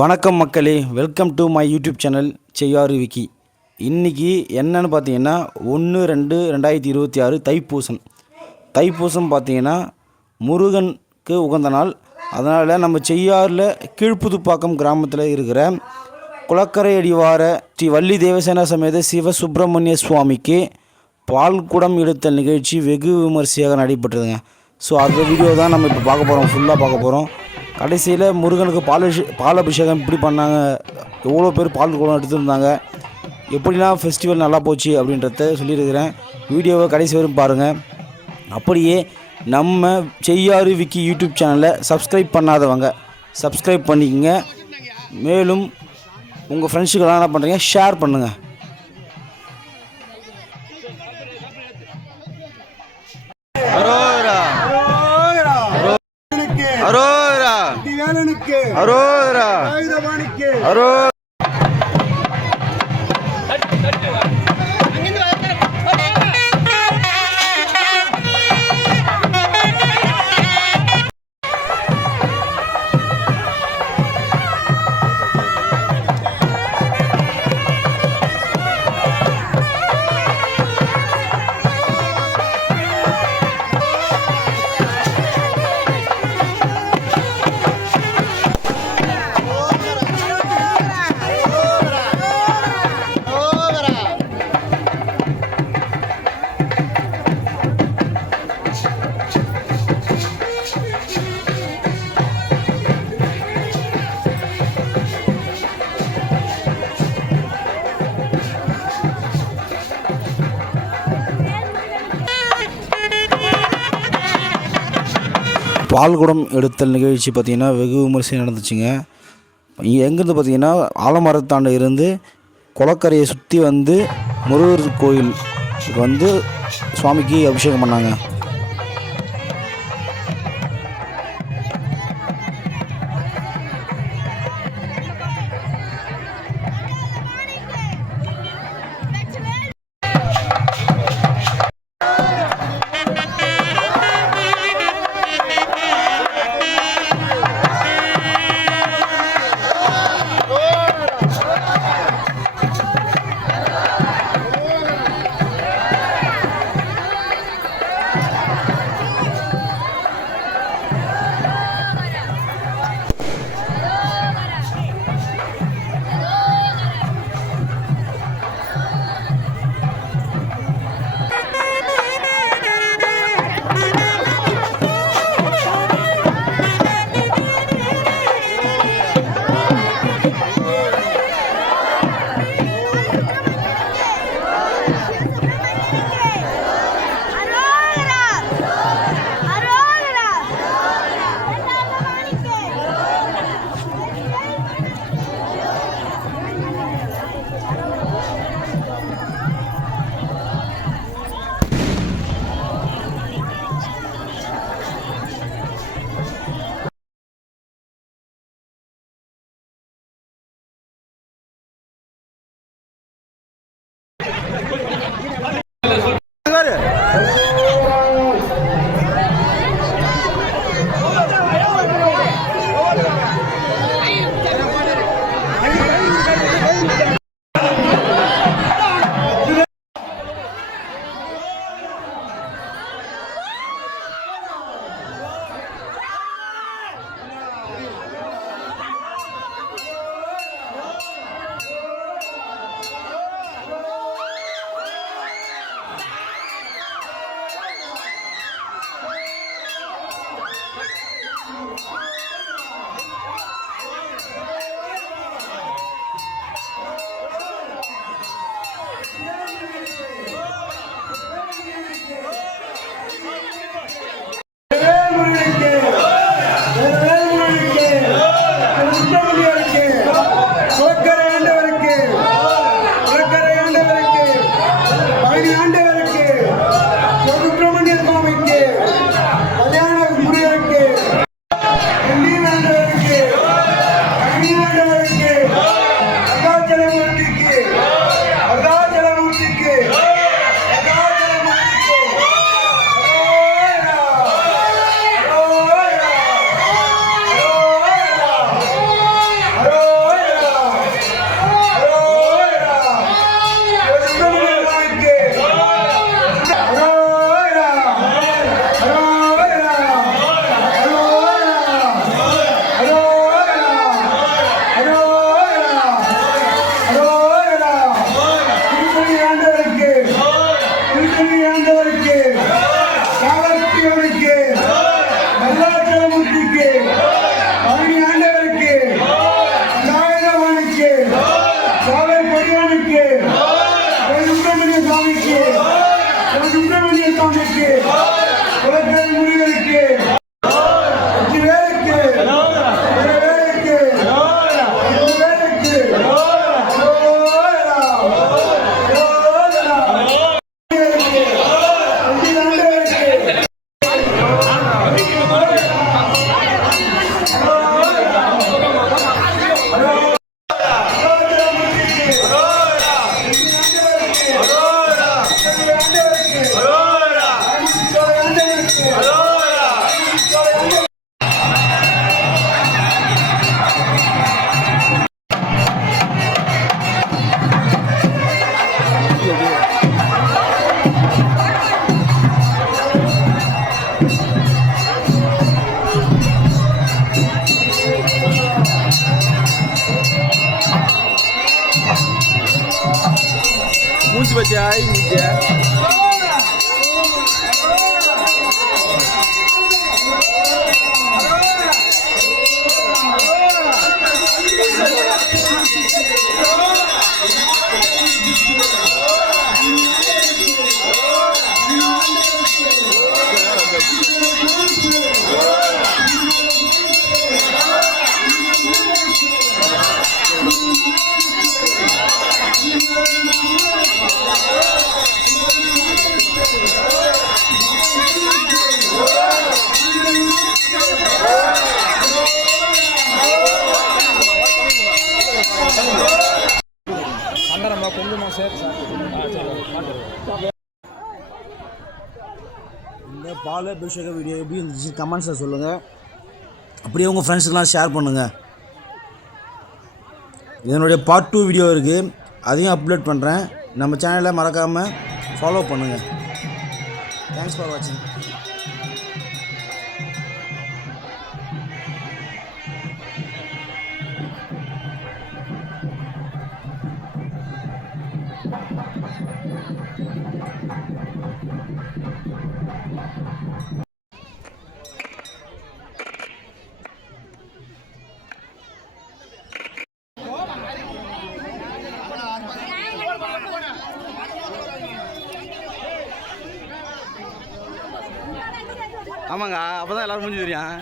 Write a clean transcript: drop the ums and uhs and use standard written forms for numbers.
வணக்கம் மக்களே, welcome to my YouTube channel Cheyyar Vicky. இன்றைக்கி என்னென்னு பார்த்தீங்கன்னா 1/2/2026 தைப்பூசம் பார்த்தீங்கன்னா முருகனுக்கு உகந்த நாள். அதனால் நம்ம செய்யாறில் கீழ்ப்புதுப்பாக்கம் கிராமத்தில் இருக்கிற குளக்கரை அடிவார ஸ்ரீ வள்ளி தேவசேனா சமேத சிவ சுப்பிரமணிய சுவாமிக்கு பால்குடம் எடுத்தல் நிகழ்ச்சி வெகு விமர்சையாக நடைபெற்றதுங்க. ஸோ அந்த வீடியோ தான் நம்ம இப்போ பார்க்க போகிறோம், ஃபுல்லாக பார்க்க போகிறோம். கடைசியில் முருகனுக்கு பால் அபிஷேகம் எப்படி பண்ணாங்க, எவ்வளோ பேர் பால் குடம் எடுத்துருந்தாங்க, எப்படிலாம் ஃபெஸ்டிவல் நல்லா போச்சு அப்படின்றத சொல்லியிருக்கிறேன். வீடியோவை கடைசி வரைக்கும் பாருங்கள். அப்படியே நம்ம செய்யாறு விக்கி யூடியூப் சேனலை சப்ஸ்கிரைப் பண்ணாதவங்க சப்ஸ்கிரைப் பண்ணிக்கங்க. மேலும் உங்கள் ஃப்ரெண்ட்ஸுக்கெல்லாம் என்ன பண்ணுறீங்க, ஷேர் பண்ணுங்கள். அரோரா அரோரா. பால்குடம் எடுத்தல் நிகழ்ச்சி பார்த்திங்கன்னா வெகு விமர்சையாக நடந்துச்சுங்க. எங்கேருந்து பார்த்திங்கன்னா ஆலமரத்தாண்ட இருந்து குளக்கரையை சுற்றி வந்து முருகர் கோயிலுக்கு வந்து சுவாமிக்கு அபிஷேகம் பண்ணாங்க. Hello. மூஞ்சி பத்தியா மூஞ்சி இந்த பால் அபிஷேக வீடியோ எப்படி இருந்துச்சு கமெண்ட்ஸில் சொல்லுங்கள். அப்படியே உங்கள் ஃப்ரெண்ட்ஸுக்கெலாம் ஷேர் பண்ணுங்கள். இதனுடைய பார்ட் 2 வீடியோ இருக்குது, அதையும் அப்லோட் பண்ணுறேன். நம்ம சேனலை மறக்காமல் ஃபாலோ பண்ணுங்கள். தேங்க்ஸ் ஃபார் வாட்சிங். ஆமாங்க, அப்போ தான் எல்லோரும் முடிஞ்சு தெரியும்.